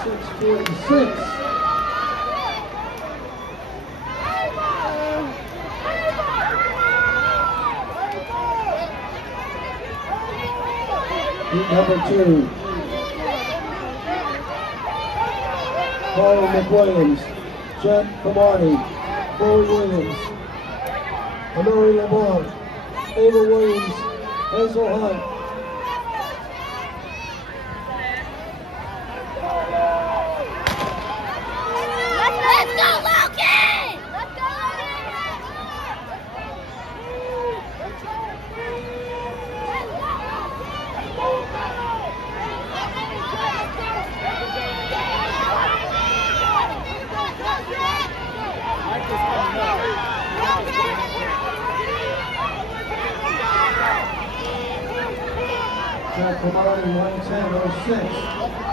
46-46. Heat number 2. Carly McWilliams, Jen Camardi, Bowie Williams, Amari Lamont, Ava Williams, Hazel Hunt. Let's go, Loki! Let's go! Jack Camardi, 110-06.